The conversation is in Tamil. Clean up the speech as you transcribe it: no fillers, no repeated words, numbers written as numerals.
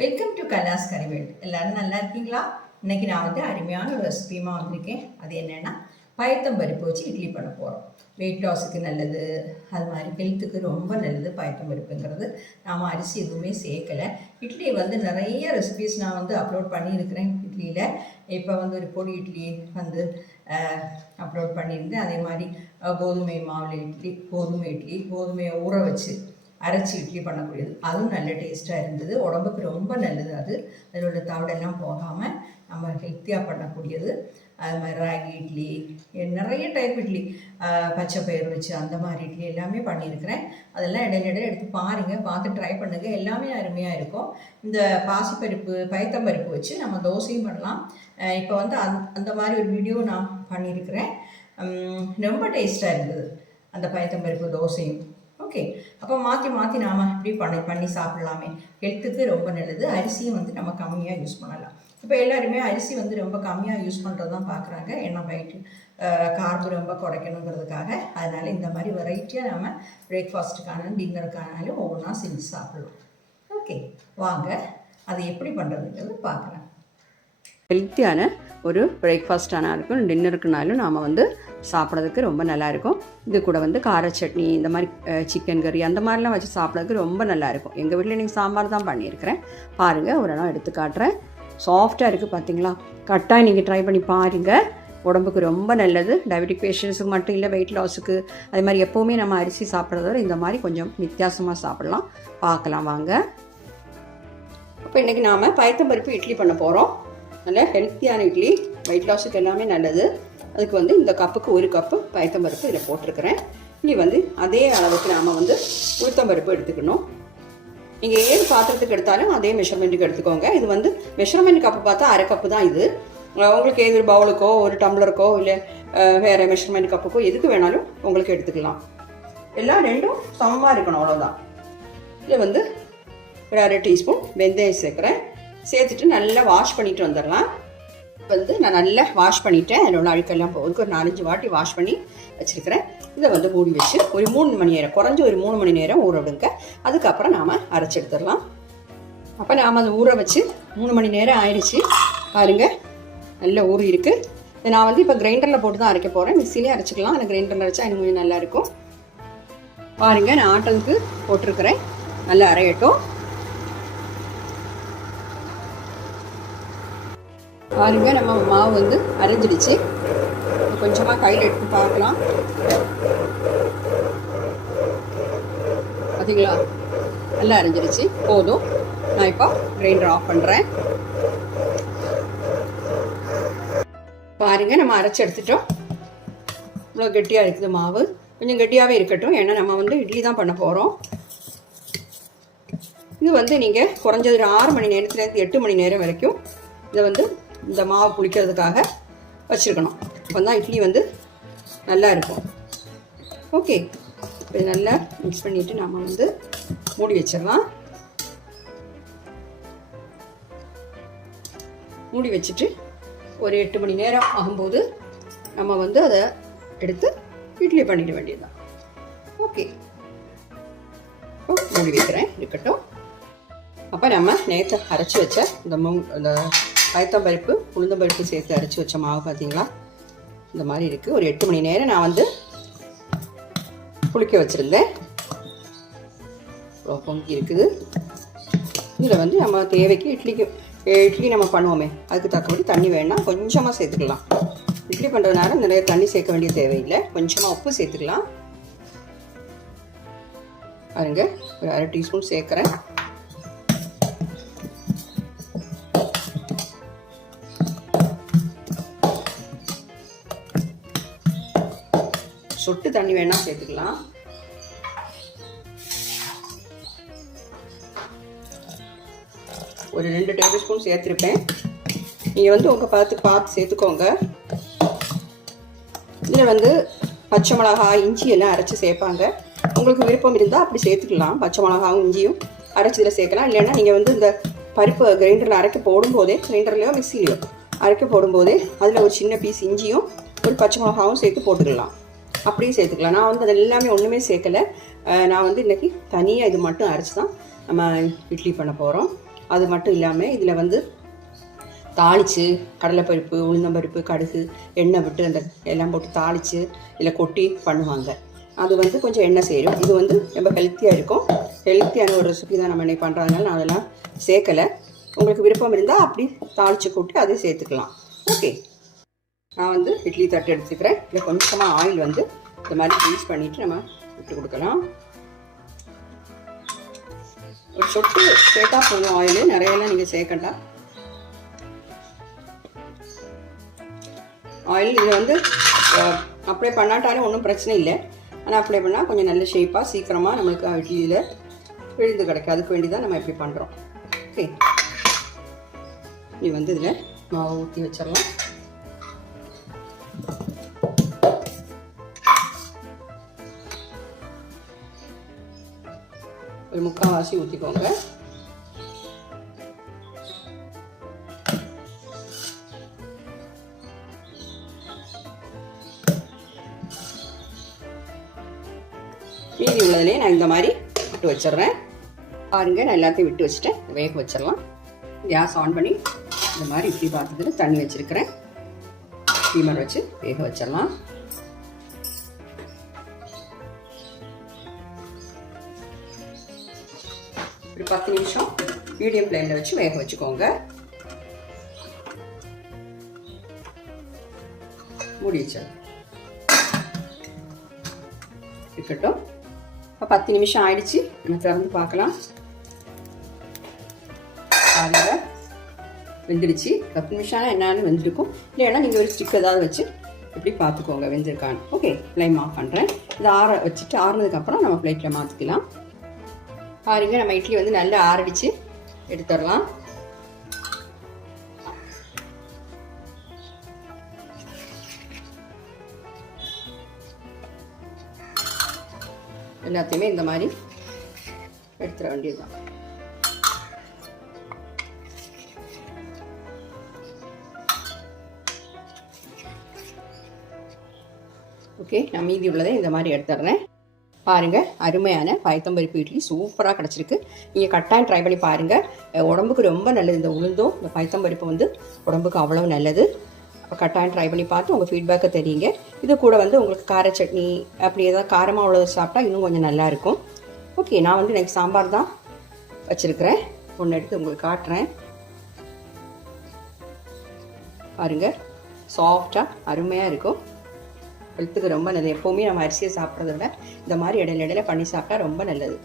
Welcome to கலாஸ் கறிவேட். எல்லோரும் நல்லா இருக்கீங்களா? இன்றைக்கி நான் வந்து அருமையான ஒரு ரெசிபியுமா வந்திருக்கேன். அது என்னென்னா பயத்தம்பருப்பு வச்சு இட்லி பண்ண போகிறோம். வெயிட் லாஸுக்கு நல்லது, அது மாதிரி ஹெல்த்துக்கு ரொம்ப நல்லது பயத்தம்பருப்புங்கிறது. நாம் அரிசி எதுவுமே சேர்க்கலை. இட்லி வந்து நிறைய ரெசிபிஸ் நான் வந்து அப்லோட் பண்ணியிருக்கிறேன். இட்லியில் இப்போ வந்து ஒரு பொடி இட்லி வந்து அப்லோட் பண்ணியிருந்தேன். அதே மாதிரி கோதுமை மாவில் இட்லி, கோதுமையை ஊற வச்சு அரைச்சி இட்லி பண்ணக்கூடியது, அதுவும் நல்ல டேஸ்ட்டாக இருந்தது. உடம்புக்கு ரொம்ப நல்லது. அதோட தவிடெல்லாம் போகாமல் நம்ம ஹெல்த்தியாக பண்ணக்கூடியது. அது மாதிரி ராகி இட்லி, நிறைய டைப் இட்லி, பச்சை பயிர் வச்சு அந்த மாதிரி இட்லி எல்லாமே பண்ணியிருக்கிறேன். அதெல்லாம் இடையில எடுத்து பாருங்கள், பார்த்து ட்ரை பண்ணுங்கள். எல்லாமே அருமையாக இருக்கும். இந்த பாசிப்பருப்பு பயத்தம்பருப்பு வச்சு நம்ம தோசையும் பண்ணலாம். இப்போ வந்து அந்த மாதிரி ஒரு வீடியோ நான் பண்ணியிருக்கிறேன். ரொம்ப டேஸ்ட்டாக இருந்தது அந்த பயத்தம்பருப்பு தோசையும். ஓகே, அப்போ மாற்றி நாம் இப்படி பண்ணி சாப்பிட்லாமே. ஹெல்த்துக்கு ரொம்ப நல்லது. அரிசியும் வந்து நம்ம கம்மியாக யூஸ் பண்ணலாம். இப்போ எல்லாருமே அரிசி வந்து ரொம்ப கம்மியாக யூஸ் பண்ணுறது தான் பார்க்குறாங்க. ஏன்னா வயிற்று கார்பு ரொம்ப குறைக்கணுங்கிறதுக்காக. அதனால் இந்த மாதிரி வெரைட்டியாக நம்ம பிரேக்ஃபாஸ்ட்டுக்கான டின்னருக்கானாலும் ஒவ்வொன்றா செஞ்சு சாப்பிட்லாம். ஓகே, வாங்க அதை எப்படி பண்ணுறதுங்கிறது பார்க்கலாம். ஹெல்த்தியான ஒரு பிரேக்ஃபாஸ்டானா இருக்கும், டின்னருக்குனாலும் நாம் வந்து சாப்பிட்றதுக்கு ரொம்ப நல்லாயிருக்கும். இது கூட வந்து கார சட்னி, இந்த மாதிரி சிக்கன் கறி அந்த மாதிரிலாம் வச்சு சாப்பிட்றதுக்கு ரொம்ப நல்லாயிருக்கும். எங்கள் வீட்டில் நீங்கள் சாம்பார் தான் பண்ணியிருக்கிறேன். பாருங்கள், ஒரு நாள் எடுத்து காட்டுறேன். சாஃப்டாக இருக்குது பார்த்தீங்களா? கட்டாயம் நீங்கள் ட்ரை பண்ணி பாருங்கள். உடம்புக்கு ரொம்ப நல்லது. டயபெட்டிக் பேஷண்ட்ஸுக்கு மட்டும் இல்லை, வெயிட் லாஸுக்கு. அதே மாதிரி எப்போவுமே நம்ம அரிசி சாப்பிட்றத விட இந்த மாதிரி கொஞ்சம் வித்தியாசமாக சாப்பிட்லாம். பார்க்கலாம் வாங்க. அப்போ இன்றைக்கி நாம் பயத்தம்பருப்பு இட்லி பண்ண போகிறோம். நல்ல ஹெல்த்தியான இட்லி, வெயிட் லாஸுக்கு எல்லாமே நல்லது. அதுக்கு வந்து இந்த கப்புக்கு 1 கப்பு பயத்தம்பருப்பு இதில் போட்டிருக்கிறேன். இனி வந்து அதே அளவுக்கு நாம் வந்து உளுத்தம்பருப்பு எடுத்துக்கணும். நீங்கள் ஏது பாத்திரத்துக்கு எடுத்தாலும் அதே மெஷர்மெண்ட்டுக்கு எடுத்துக்கோங்க. இது வந்து மெஷர்மெண்ட் கப்பு பார்த்தா 1/2 கப்பு தான் இது. உங்களுக்கு எது பவுலுக்கோ ஒரு டம்ளருக்கோ இல்லை வேறு மெஷர்மெண்ட் கப்புக்கோ எதுக்கு வேணாலும் உங்களுக்கு எடுத்துக்கலாம். எல்லாம் ரெண்டும் சமமாக இருக்கணும், அவ்வளோதான். இதில் வந்து ஒரு 1/2 டீஸ்பூன் வெந்தயம் சேர்க்குறேன். சேர்த்துட்டு நல்லா வாஷ் பண்ணிட்டு வந்துடலாம். வந்து நான் நல்லா வாஷ் பண்ணிவிட்டேன். அதில் உள்ள அழுக்கெல்லாம் போகிறதுக்கு ஒரு 4-5 வாட்டி வாஷ் பண்ணி வச்சுருக்கிறேன். இதை வந்து மூடி வச்சு ஒரு 3 மணி நேரம், குறைஞ்சி ஒரு 3 மணி நேரம் ஊற விடுங்க. அதுக்கப்புறம் நாம் அரைச்சி எடுத்துடலாம். அப்போ நாம் அதை ஊற வச்சு 3 மணி நேரம் ஆயிடுச்சு. பாருங்கள், நல்ல ஊறி இருக்குது. இதை நான் வந்து இப்போ கிரைண்டரில் போட்டு தான் அரைக்க போகிறேன். மிக்சிலே அரைச்சிக்கலாம். ஆனால் கிரைண்டரில் அரைச்சா எனக்கு கொஞ்சம் நல்லாயிருக்கும். பாருங்கள், நான் ஆட்டலுக்கு போட்டிருக்கிறேன். நல்லா அரையட்டும். பாருங்க, நம்ம மாவு வந்து அரைஞ்சிடுச்சு. கொஞ்சமாக கையில் எடுத்து பார்க்கலாம். பார்த்தீங்களா? நல்லா அரைஞ்சிடுச்சு. போதும். நான் இப்போ கிரைண்டர் ஆஃப் பண்ணுறேன். பாருங்கள், நம்ம அரைச்சி எடுத்துட்டோம். இவ்வளோ கெட்டியாக இருக்குது மாவு. கொஞ்சம் கெட்டியாகவே இருக்கட்டும், ஏன்னா நம்ம வந்து இட்லி தான் பண்ண போகிறோம். இது வந்து நீங்கள் குறைஞ்சது 6 மணி நேரத்துலேருந்து 8 மணி நேரம் வரைக்கும் இதை வந்து இந்த மாவு புளிக்கிறதுக்காக வச்சுருக்கணும். அப்போ தான் இட்லி வந்து நல்லா இருக்கும். ஓகே, இப்போ நல்லா மிக்ஸ் பண்ணிவிட்டு நாம் வந்து மூடி வச்சிடலாம். மூடி வச்சுட்டு ஒரு 8 மணி நேரம் ஆகும்போது நம்ம வந்து அதை எடுத்து இட்லி பண்ணிட வேண்டியதுதான். ஓகே, மூடி வைக்கிறேன், இருக்கட்டும். அப்போ நம்ம நேற்று அரைச்சி வச்ச இந்த பயத்தம்பருப்பு உளுந்தம்பருப்பு சேர்த்து அரைச்சி வச்ச மாவு பார்த்தீங்களா? இந்த மாதிரி இருக்குது. ஒரு 8 மணி நேரம் நான் வந்து புளிக்க வச்சுருந்தேன். பொங்கி இருக்குது. இதில் வந்து நம்ம தேவைக்கு இட்லி நம்ம பண்ணுவோமே, அதுக்கு தக்கபடி தண்ணி வேணால் கொஞ்சமாக சேர்த்துக்கலாம். இட்லி பண்ணுறதுனால நிறைய தண்ணி சேர்க்க வேண்டிய தேவையில்லை. கொஞ்சமாக உப்பு சேர்த்துக்கலாம். பாருங்க, ஒரு 1/2 டீஸ்பூன் சேர்க்குறேன். சொட்டு தண்ணி வேணால் சேர்த்துக்கலாம். ஒரு 2 டேபிள் ஸ்பூன் சேர்த்துருப்பேன். நீங்கள் வந்து உங்கள் பார்த்து சேர்த்துக்கோங்க. இதில் வந்து பச்சை மிளகாய், இஞ்சி எல்லாம் அரைச்சி சேர்ப்பாங்க. உங்களுக்கு விருப்பம் இருந்தால் அப்படி சேர்த்துக்கலாம். பச்சை மிளகாவும் இஞ்சியும் அரைச்சி இதில் சேர்க்கலாம். இல்லைன்னா நீங்கள் வந்து இந்த பருப்பு கிரைண்டரில் அரைக்க போடும்போதே, கிரைண்டர்லையோ மிக்சிலையோ அரைக்க போடும்போதே அதில் ஒரு சின்ன பீஸ் இஞ்சியும் ஒரு பச்சை மிளகாவும் சேர்த்து போட்டுக்கலாம். அப்படியே சேர்த்துக்கலாம். நான் வந்து அது எல்லாமே ஒன்றுமே சேர்க்கலை. நான் வந்து இன்றைக்கி தனியாக இது மட்டும் அரைச்சி தான் நம்ம இட்லி பண்ண போகிறோம். அது மட்டும் இல்லாமல் இதில் வந்து தாளித்து கடலைப்பருப்பு, உளுந்தம்பருப்பு, கடுகு, எண்ணெய் விட்டு அந்த எல்லாம் போட்டு தாளித்து இதில் கொட்டி பண்ணுவாங்க. அது வந்து கொஞ்சம் எண்ணெய் சேரும். இது வந்து ரொம்ப ஹெல்த்தியாக இருக்கும். ஹெல்த்தியான ஒரு ரெசிபி தான் நம்ம இன்னைக்கு பண்ணுறதுனால நான் அதெல்லாம் சேர்க்கலை. உங்களுக்கு விருப்பம் இருந்தால் அப்படி தாளித்து கொட்டி அதை சேர்த்துக்கலாம். ஓகே, நான் வந்து இட்லி தட்டு எடுத்துக்கிறேன். இதில் கொஞ்சமாக ஆயில் வந்து இந்த மாதிரி யூஸ் பண்ணிவிட்டு நம்ம விட்டு கொடுக்கலாம். ஒரு சொட்டு சேர்த்தா போதும் ஆயில், நிறையெல்லாம் நீங்கள் சேர்க்கண்டா. ஆயில் இதில் வந்து அப்ளை பண்ணாட்டாலும் ஒன்றும் பிரச்சனை இல்லை. ஆனால் அப்ளை பண்ணால் கொஞ்சம் நல்ல ஷேப்பாக சீக்கிரமாக நம்மளுக்கு இட்லியில் விழுந்து கிடைக்கும். அதுக்கு வேண்டி தான் நம்ம இப்படி பண்ணுறோம். ஓகே, நீ வந்து இதில் மாவு ஊற்றி வச்சிடலாம். ஒரு 3/4 வாசி ஊற்றிக்கோங்க. மீதி உள்ளதுலேயே நான் இந்த மாதிரி விட்டு வச்சிடுறேன். பாருங்கள், நான் எல்லாத்தையும் விட்டு வச்சுட்டேன். வேக வச்சிடலாம். கேஸ் ஆன் பண்ணி இந்த மாதிரி இட்லி பாத்திரத்தில் தண்ணி வச்சுருக்கிறேன். ஸ்டீமர் வச்சு வேக வச்சிடலாம். ஒரு 10 நிமிஷம் மீடியம் ஃப்ளேமில் வச்சு வேக வச்சுக்கோங்க. மூடி வச்சிடலாம். இருக்கட்டும். இப்போ 10 நிமிஷம் ஆயிடுச்சு. நம்ம திறந்து பார்க்கலாம். பாருங்க, வெந்துடுச்சு. 10 நிமிஷம் என்னன்னு வெந்திருக்கும். இல்லைன்னா நீங்கள் ஒரு ஸ்டிக் ஏதாவது வச்சு இப்படி பார்த்துக்கோங்க வெந்திருக்கான்னு. ஓகே, ஃப்ளேம் ஆஃப் பண்ணுறேன். இதை ஆற வச்சுட்டு ஆறுனதுக்கப்புறம் நம்ம பிளேட்டில் மாற்றிக்கலாம். பாருங்க, நம்ம இட்லி வந்து நல்லா ஆறடிச்சு எடுத்துடலாம். எல்லாத்தையுமே இந்த மாதிரி எடுத்துட வேண்டியதுதான். ஓகே, நான் மீதி உள்ளதை இந்த மாதிரி எடுத்துடுறேன். பாருங்கள், அருமையான பயத்தம்பருப்பு இட்லி சூப்பராக கிடச்சிருக்கு. நீங்கள் கட்டாயம் ட்ரை பண்ணி பாருங்கள். உடம்புக்கு ரொம்ப நல்லது. இந்த உளுந்தும் இந்த பயத்தம்பருப்பு வந்து உடம்புக்கு அவ்வளோ நல்லது. கட்டாயம் ட்ரை பண்ணி பார்த்து உங்கள் ஃபீட்பேக்கை தெரியுங்க. இது கூட வந்து உங்களுக்கு கார சட்னி அப்படி ஏதாவது காரமாக உள்ளதை சாப்பிட்டா இன்னும் கொஞ்சம் நல்லாயிருக்கும். ஓகே, நான் வந்து எனக்கு சாம்பார் தான் வச்சுருக்கிறேன். ஒன்று எடுத்து உங்களுக்கு காட்டுறேன். பாருங்கள், சாஃப்டாக அருமையாக இருக்கும். ஹெல்த்துக்கு ரொம்ப நல்லது. எப்போவுமே நம்ம அரிசியை சாப்பிட்றத விட இந்த மாதிரி இடையில பண்ணி சாப்பிட்டா ரொம்ப நல்லது.